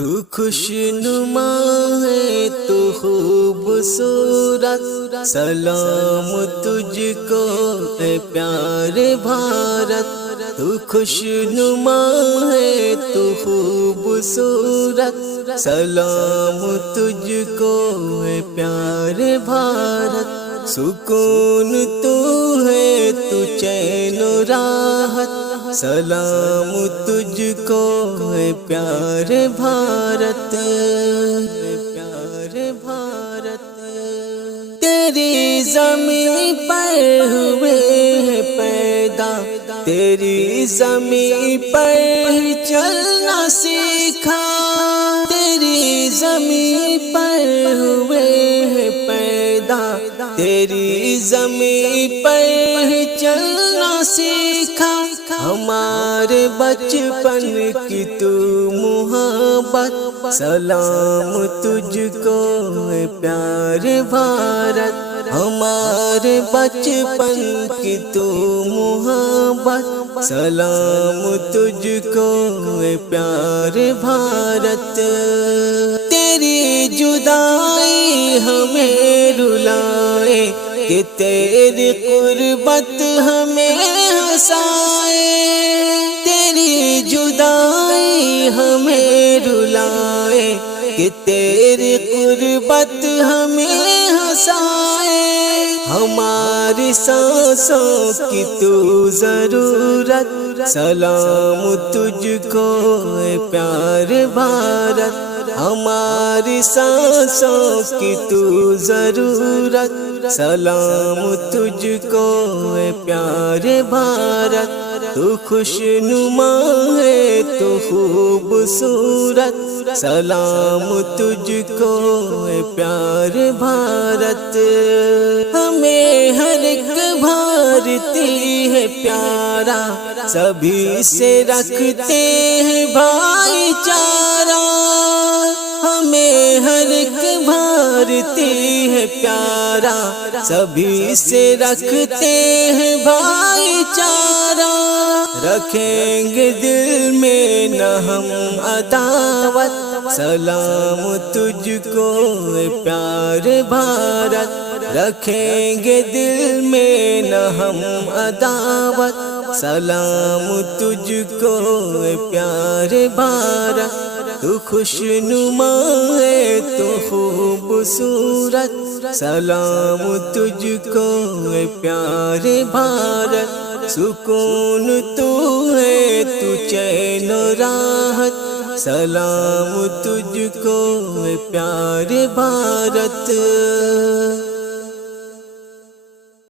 تو خوشنما ہے تو خوبصورت، سلام تجھ کو اے پیارے بھارت۔ تو خوشنما ہے تو خوبصورت، سلام تجھ کو اے پیارے بھارت۔ سکون تو ہے تو چین و راحت، سلام تجھ کو اے پیارے بھارت، پیارے بھارت۔ تیری زمین پر ہوئے ہیں پیدا، تیری زمین پر چلنا سیکھا، تیری زمین پر ہوئے ہیں پیدا، تیری زمین پر چلنا سیکھا۔ ہمارے بچپن کی تو محبت، سلام تجھ کو اے پیارے بھارت۔ ہمارے بچپن کی تو محبت، سلام تجھ کو اے پیارے بھارت۔ تیری جدائی ہمیں رلائے کہ تیری قربت ہمیں ہنسائے، تیری جدائی ہمیں رلائے کہ تیری قربت ہمیں ہنسائے۔ ہماری سانسوں کی تو ضرورت، سلام تجھ کو اے پیارے بھارت۔ ہماری سانسوں کی تو ضرورت، سلام تجھ کو اے پیارے بھارت۔ تو خوشنما ہے تو خوبصورت، سلام تجھ کو اے پیارے بھارت۔ ہمیں ہر ایک بھارتی ہے پیارا، سبھی سے رکھتے ہیں بھائی چارہ۔ ہمیں ہر ایک بھارتی ہے پیارا، سبھی سے رکھتے ہیں بھائی چارہ۔ رکھیں گے دل میں نہ ہم عداوت، سلام تجھ کو اے پیارے بھارت۔ رکھیں گے دل میں نہ ہم عداوت، سلام تجھ کو اے پیارے بھارت۔ تو خوشنما ہے تو خوبصورت، سلام تجھ کو اے پیارے بھارت۔ سکون تو ہے تو چین و راحت، سلام تجھ کو اے پیارے بھارت۔